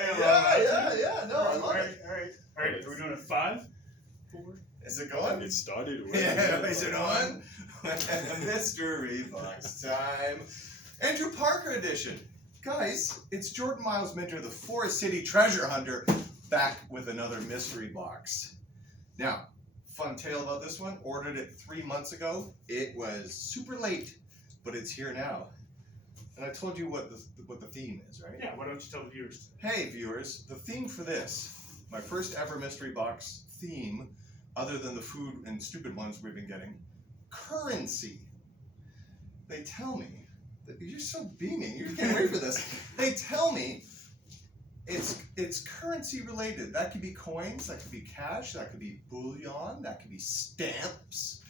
Yeah. No, I love it. All right. We're doing a 5, 4. Is it going? It started. Yeah, is it on? Mystery box time. Andrew Parker edition. Guys, it's Jordan Miles Minter, the Forest City treasure hunter, back with another mystery box. Now, fun tale about this one. Ordered it 3 months ago. It was super late, but it's here now. And I told you what the theme is, right? Yeah, why don't you tell the viewers? Hey viewers, the theme for this, my first ever mystery box theme, other than the food and stupid ones we've been getting, currency. They tell me, that you're so beaming, you can't wait for this. They tell me it's currency related. That could be coins, that could be cash, that could be bullion, that could be stamps.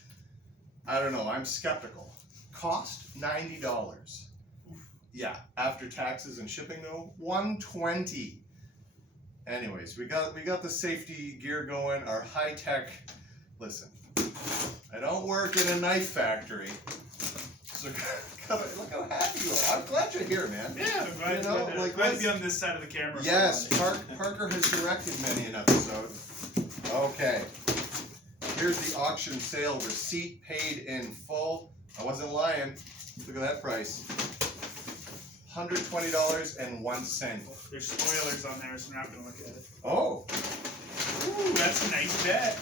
I don't know, I'm skeptical. Cost $90. Yeah, after taxes and shipping though, $120. Anyways, we got the safety gear going, our high tech. Listen, I don't work in a knife factory, so look how happy you are. I'm glad you're here, man. Yeah, I'm glad to be on this side of the camera. Yes, Parker has directed many an episode. Okay, here's the auction sale receipt, paid in full. I wasn't lying. Look at that price. $120.01. There's spoilers on there, so we're not going to look at it. Oh. Ooh, that's a nice bet.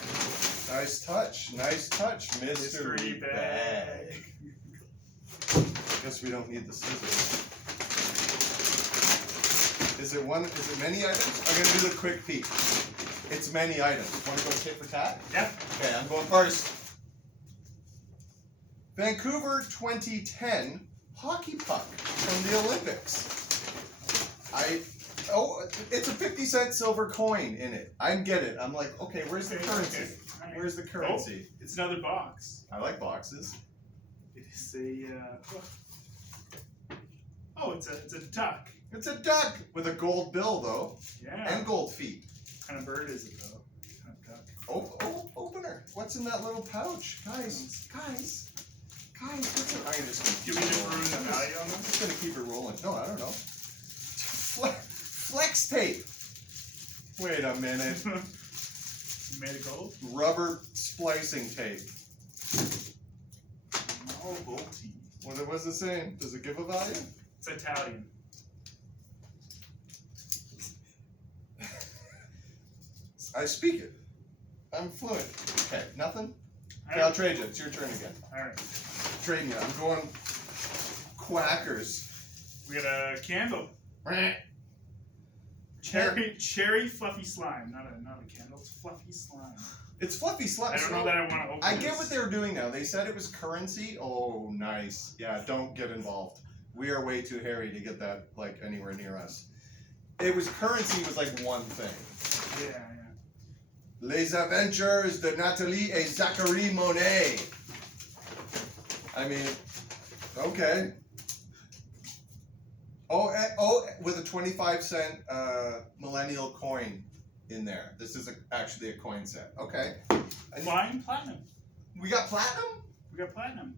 Nice touch. Mystery bag. Guess we don't need the scissors. Is it many items? I'm going to do the quick peek. It's many items. Want to go tit for tat? Yeah. Okay, I'm going first. Vancouver 2010 hockey puck from the Olympics. It's a 50-cent silver coin in it. I get it. I'm like, okay, where's the currency? Okay. Right. Where's the currency? Oh, it's another box. I like boxes. It is it's a duck. It's a duck with a gold bill though, Yeah. and gold feet. What kind of bird is it though? What kind of duck? Opener. What's in that little pouch, guys? What's in? I'm just gonna Do keep we it just rolling. ruin the value on I'm this? just gonna keep it rolling. No, I don't know. Flex tape. Wait a minute. You made of gold? Rubber splicing tape. Oh, bolty. What was it saying? Does it give a value? It's Italian. I speak it. I'm fluent. Okay, nothing? Okay, All I'll right. trade you. It's your turn again. All right. Trading you. I'm going quackers. We got a candle. Cherry fluffy slime. Not a candle. It's fluffy slime. It's fluffy slime. I don't know that I want to open I this. get what they were doing now. They said it was currency. Oh, nice. Yeah, don't get involved. We are way too hairy to get that like anywhere near us. It was currency was like one thing. Yeah. Les Aventures de Nathalie et Zachary Monet. I mean, okay. Oh, with a 25-cent millennial coin in there. This is actually a coin set. Okay. Fine platinum. We got platinum? We got platinum.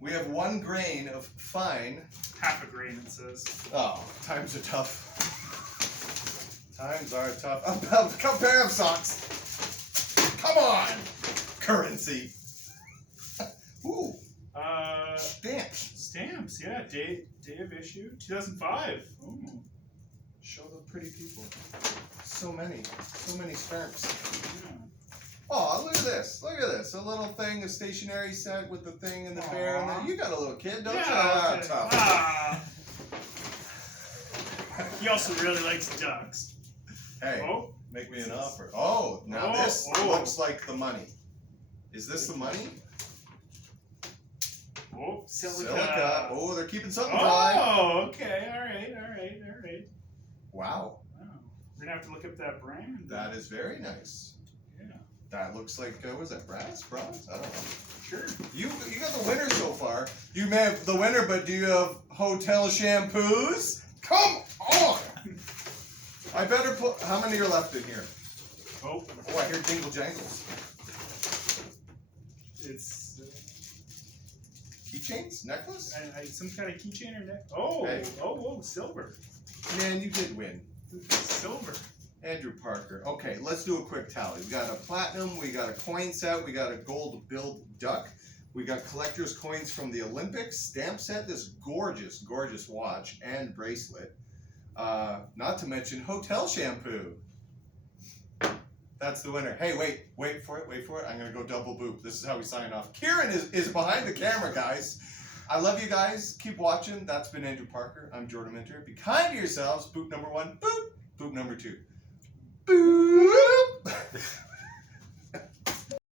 We have 1 grain of fine. Half a grain, it says. Oh, times are tough. Times are tough. A pair of socks. Come on! Currency. Ooh. Stamps. Stamps, yeah. Day of issue, 2005. Ooh. Show the pretty people. So many stamps. Yeah. Oh, look at this. A little thing, a stationery set with the thing and the bear. And you got a little kid, don't you? Yeah. Tough. Ah. He also really likes ducks. Hey, Oh, make me an offer. Oh, now this looks like the money. Is this the money? oh, Silica. Oh, they're keeping something dry. Oh, okay. All right. Wow. Wow. We're gonna have to look up that brand. That is very nice. Yeah. That looks like, was that brass? Bronze? I don't know. Sure. You got the winner so far. You may have the winner, but do you have hotel shampoos? Come on! I better put, how many are left in here? Oh, Oh, I hear jingle jangles. it's Keychains? Necklace? some kind of keychain or neck. Oh, Hey. oh, silver. Man, you did win. Silver. Andrew Parker. Okay, let's do a quick tally. We got a platinum, we got a coin set, we got a gold billed duck, we got collector's coins from the Olympics, stamp set, this gorgeous, gorgeous watch and bracelet. Not to mention hotel shampoo. That's the winner. Hey, wait for it. I'm gonna go double boop. This is how we sign off. Kieran is behind the camera, guys. I love you guys. Keep watching. That's been Andrew Parker. I'm Jordan Minter. Be kind to yourselves. Boop number 1. Boop. Boop number 2. Boop.